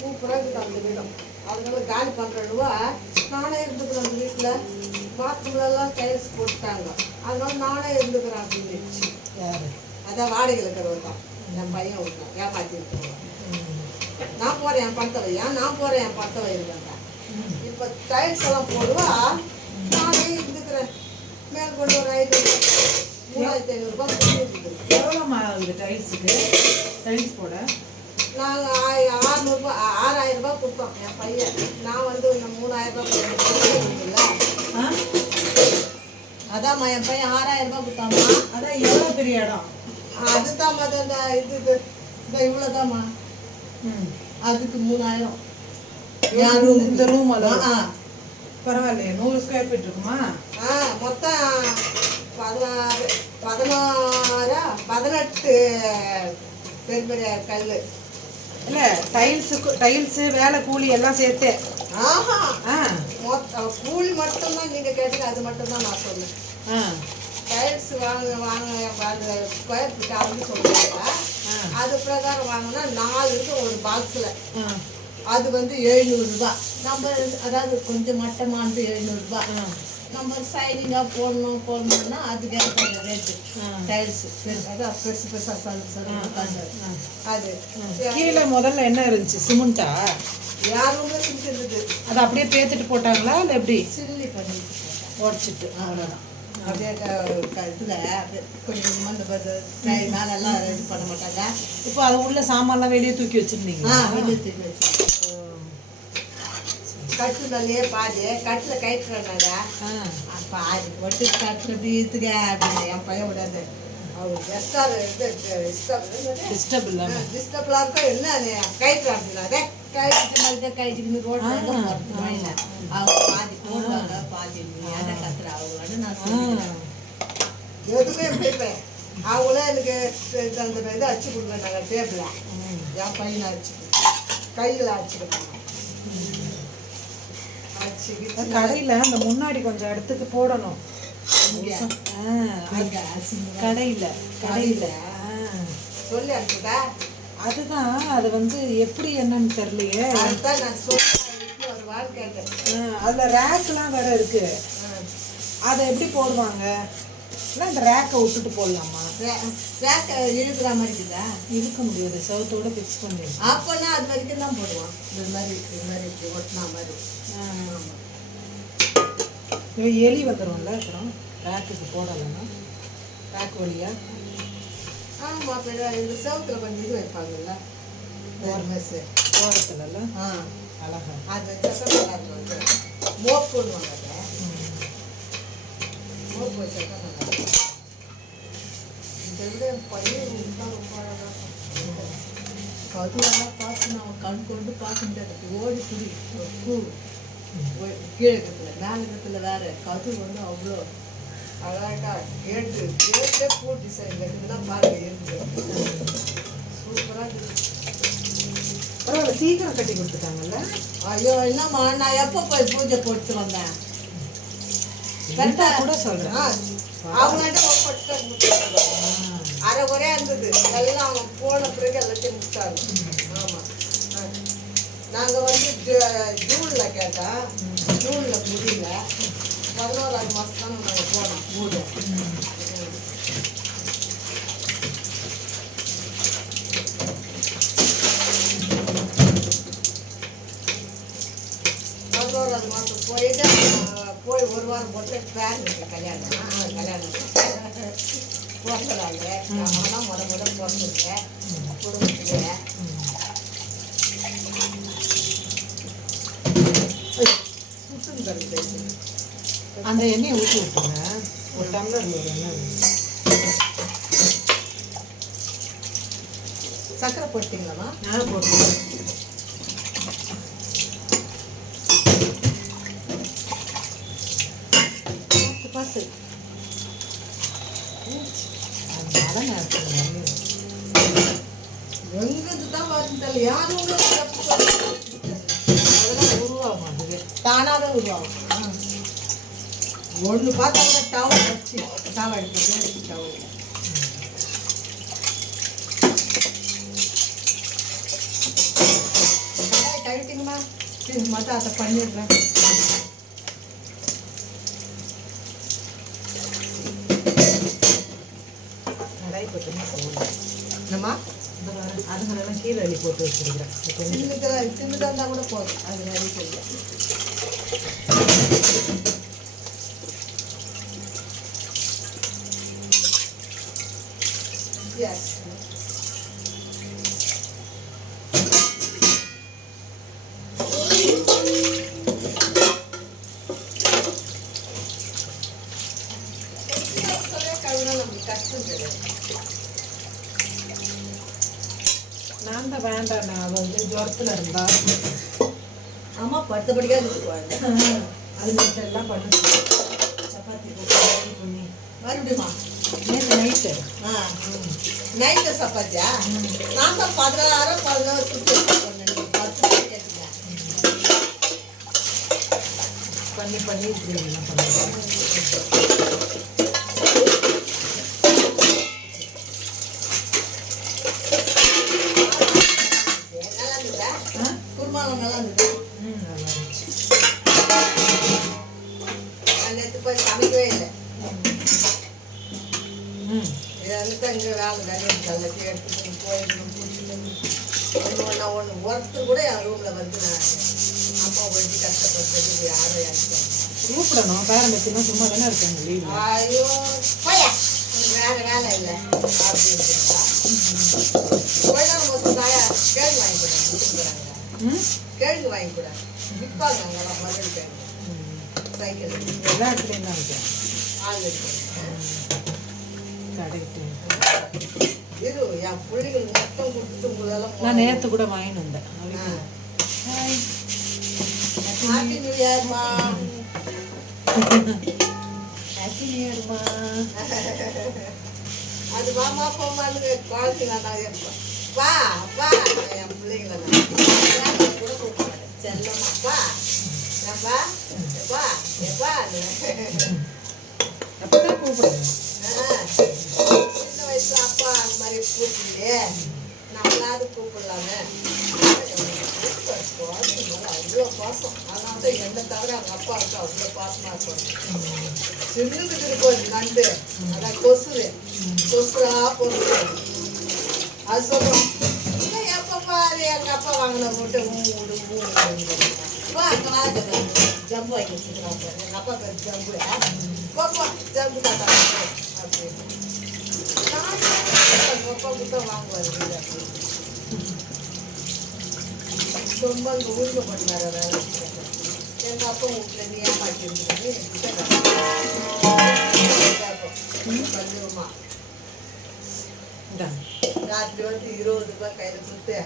சூப்பராக இருக்குது அந்த வீடம். அதனால காலி பண்ணுறதுவா நானே இருந்துக்கிறேன் அந்த வீட்டில். பாத்ரூம்லலாம் டைல்ஸ் போட்டுட்டாங்க, அதனால நானே இருந்துக்கிறேன் அப்படின்னு. யாரு? அதான் வாடகையில் இருக்கிறவங்க தான். என் பையன் விட்டான் ஏமாற்றி இருக்கிறவங்க. நான் போகிறேன் என் பணத்தை வையா, நான் போகிறேன் என் பணத்தை வைருக்காங்க. இப்போ டைல்ஸ் எல்லாம் போடுவா நானே இருந்துக்கிறேன். மேல் கொண்டு ஒரு 3500 இருக்குது. எவ்வளோம்மா ஆகுது டைல்ஸுக்கு? டைல்ஸ் போட நாங்கள் 6000 ரூபாய் கொடுத்தோம் என் பையன். நான் வந்து இந்த 3000 ரூபாய் கொடுத்தல. அதாம்மா என் பையன் 6000 ரூபாய் கொடுத்தாம்மா. அதான் எவ்வளோ பெரிய இடம்? அதுதாம்மா இந்த இது இவ்வளோதாம்மா. அதுக்கு 3000. இந்த ரூம் அதான் பரவாயில்லையே. 100 ஸ்கொயர் ஃபீட் இருக்குமா? மொத்தம் 18 பெரிய பெரிய கல். இல்லை டைல்ஸு வேலை கூலி எல்லாம் சேர்த்து. மொத்தம் கூலி மட்டும்தான் நீங்கள் கேட்டீங்க, அது மட்டும்தான் நான் சொன்னேன். டைல்ஸ் வாங்க ஸ்கொயர் ஃபீட் அப்படின்னு சொல்லுவாங்க. அது பிரகாரம் வாங்கினா 4 இருக்கு ஒரு பாக்ஸில். அது வந்து 700 ரூபா. நம்ம அதாவது கொஞ்சம் மட்டமானது 700 ரூபா. நம்ம சைனிங்காக போடணும்னா அதுக்கு ஏற்ற ரேட்டு. டைல்ஸு அதான் பெருசு பெருசாக அது கீழே முதல்ல என்ன இருந்துச்சு? சிமெண்ட்டா? யாருமே இருந்தது. அது அப்படியே பேத்துட்டு போட்டாங்களா இல்லை எப்படி? சில்லி பண்ணி உடச்சிட்டு அவ்வளோதான். அப்படியே இதில் கொஞ்சம் மேலெல்லாம் இது பண்ண மாட்டாங்க. இப்போ அது உள்ள சாமான்லாம் வெளியே தூக்கி வச்சுருந்தீங்களா? வெளியே தூக்கி வச்சு கட்டுலேயே பாதி கட்டில் கயிற்றுறாங்க. பாதி ஒட்டு கட்டு இப்படி இழுத்துக்க அப்படின்னு என் பையன் விடாது. அவர் டிஸ்டர்பிளாக இருக்கும். என்ன கயிற்று அப்படின்னாதே கயிற்று மாதிரி கயிற்றுக்கு ரோட்டில் அவங்க பாதி போடுவாங்க பாதி அதை கத்துற அவங்க நான் சொல்லுவேன். எதுவுமே போய்ப்பேன். அவங்களும் எனக்கு அந்த இதை அடிச்சு கொடுப்பேன். நாங்கள் டேபிளில் என் பையனை அடிச்சுக்கணும், கையில் அடிச்சுக்கணும். கடையில் அந்த முன்னாடி கொஞ்சம் இடத்துக்கு போடணும். கடையில் சொல்லி அனுப்புதா? அதுதான் அது வந்து எப்படி என்னன்னு தெரியலையே. அதுதான் நான் சொல்லிட்டு ஒரு வாழ் கேட்டேன். அதில் ரேக்லாம் வேற இருக்கு. அதை எப்படி போடுவாங்க? இல்லை இந்த ரேக்கை விட்டுட்டு போடலாமா? ரேக்கை இழுக்கிற மாதிரி இருக்குதா? இழுக்க முடியாது, சவுத்தோட ஃபிக்ஸ் பண்ணிடுவோம். அப்போனா அது வரைக்கும் தான் போடுவோம். இது மாதிரி ஒட்டினா மாதிரி. எலி வந்துடும்ல அப்புறம் ரேக்குக்கு போடலைன்னா ரேக் வழியா? ஆமாம். அப்போ இந்த செவத்தில் கொஞ்சம் இது வைப்பாங்கல்ல ஒரு மெஸ்ஸு ஓரத்துலல. அழகா அது வச்சா வந்து மோப் போடுவாங்க. அதை மோப் வச்சா நல்லா இருக்கும். இதை விட பையன் தான் ரொம்ப அழகாக இருக்கும். கதுவெல்லாம் பார்த்து நான் கண் கொண்டு பார்க்க முடியாது. ஓடி குடி பூ கீழக்கத்தில் மேலக்கத்தில் வேறு கது வந்து அவ்வளோ அழகா கேட்டே பூ டிசைன் இதெல்லாம் பாருங்க இருக்குது. சூப்பராக இருக்குது. பரவாயில்ல, சீக்கிரம் கட்டி கொடுத்துட்டாங்கல்ல. ஐயோ என்னம்மா, நான் எப்போ போய் பூஜை போட்டு வந்தேன்? கரெக்டாக கூட சொல்கிறேன். அவங்கள்ட்ட ஒப்பட்டு அரை குறையா இருந்தது. எல்லாம் அவங்க போன பிறகு எல்லாத்தையும் முடிச்சாங்க. ஆமாம். நாங்கள் வந்து ஜூனில் கேட்டோம். ஜூனில் முடியல. 11ஆவது மாதம் தான் நாங்கள் போனோம் வீடு. போயிட்டு போய் ஒரு வாரம் போட்டு பேரனுக்கு கல்யாணம் பிறந்ததாங்க. ஆனால் முத பிறந்துருக்கேன் குடும்பத்துலேயே. சுத்தம் கருத்து அந்த எண்ணெயை ஊற்றி விட்டுங்க. ஒரு டம்ளர் எண்ணெய் சக்கரை போட்டிங்களாம்மா? போட்டு பார்த்து எங்கிருந்து தான் வருது யாரும் உருவாகும். அதுவே தானாகவே உருவாகும். ஒன்று பார்த்தா கூட டவர் வச்சு டவர் எடுத்து டவர் இது மட்டும் அதை பண்ணிடுறேன். நிறைய போட்டுன்னா போகணும். என்னம்மா அதுங்களெல்லாம் கீழே அள்ளி போட்டு வச்சுருக்கிறேன். சின்னதாக இருந்தால் கூட போதும். அது நிறைய செய்யலாம். எஸ் நமக்கு கஷ்டம் தெரியாது. நான் தான் வேண்டாம். நான் வந்து ஜுரத்தில் இருந்தா அம்மா படுத்தபடியாக இருக்குவாங்க. அது மட்டும் எல்லாம் பண்ணுச்சு. சப்பாத்தி போட்டு பண்ணி மறுபடியுமா நேற்று நைட்டு நைட்டு சப்பாத்தியா? நான் தான் 16 பண்ணி இப்படி எல்லாம் பண்ணுவேன். நல்லா இருந்ததா? குருமாவும் நல்லா இருந்தது. நல்லா இருந்துச்சு. நான் நேற்று போய் சமைக்கவே இல்லை. இதை வந்துட்டு இங்கே வேலை எல்லாத்தையும் எடுத்துட்டு போயிடணும். ஒன்று ஒருத்தர் கூட என் ரூமில் வந்து நான் அம்மா ஒழுங்கி கஷ்டப்பட்டது யாரும் யாருக்கும் கூப்பிடணும். பேரம்பத்தினா சும்மா தானே இருக்காங்க லீவ். ஐயோ போயா வேறு வேலை இல்லை அப்படின்ட்டுங்களா? போயிதான் மொத்தம் தாயா கேள்வி வாங்கிக்கூடாது கொடுக்குறாங்க. கேள்வி வாங்கிக்கூடாது விற்பாங்க அங்கெல்லாம் மதுரை கேள்வி சைக்கிள் எல்லா இடத்துலையும் தான் வைக்கிறேன். ஆள் இருக்கு. கரெக்டு. இரு என் பிள்ளைகள் மொத்தம் கொடுத்துட்டு உங்களெல்லாம் நான் நேற்று கூட வாங்கிட்டு வந்தேன். ஹாய் ஹாப்பி நியூ இயர்மா. ஹாப்பி நியூ இயர்மா. அது மாமா போமான்னு குழந்தைங்க நான் இருப்பேன். வா வா என் பிள்ளைங்கள கூட கூப்பிடுவேன் செல்லம்மா வா எப்பா எப்பா எப்பா அப்பதான் கூப்பிடுங்க. சின்ன வயசுல அப்பா அந்த மாதிரி கூப்பிடலையே நம்மளாவது கூப்பிடலாமே. அவ்வளோ பாசம். அதனால தான் எந்த தவிர அவங்க அப்பாவுக்கு அவ்வளோ பாசமாக இருக்கும். சின்னதுக்கு இருக்கும் நண்டு அதான் கொசுரா பொருள் அது சொல்கிறோம். எப்போ பாரு எங்கள் அப்பா வாங்கின மூட்டை ஜம்பு வாங்கி வச்சுக்கிறாங்க. எங்கள் அப்பா பேர் ஜம்பு. பாப்பா ஜம்பு தாத்தா அப்படின்னு அப்பா தான் வாங்குவார். ரொம்ப அங்கே உரிமை பண்ணுவார். அதாவது எங்கள் அப்பா வீட்டில் நீ ஏமாட்டி இருந்துருன்னு பண்ணுமா. ராத்திரி வந்து 20 ரூபாய் கையில் கொடுத்து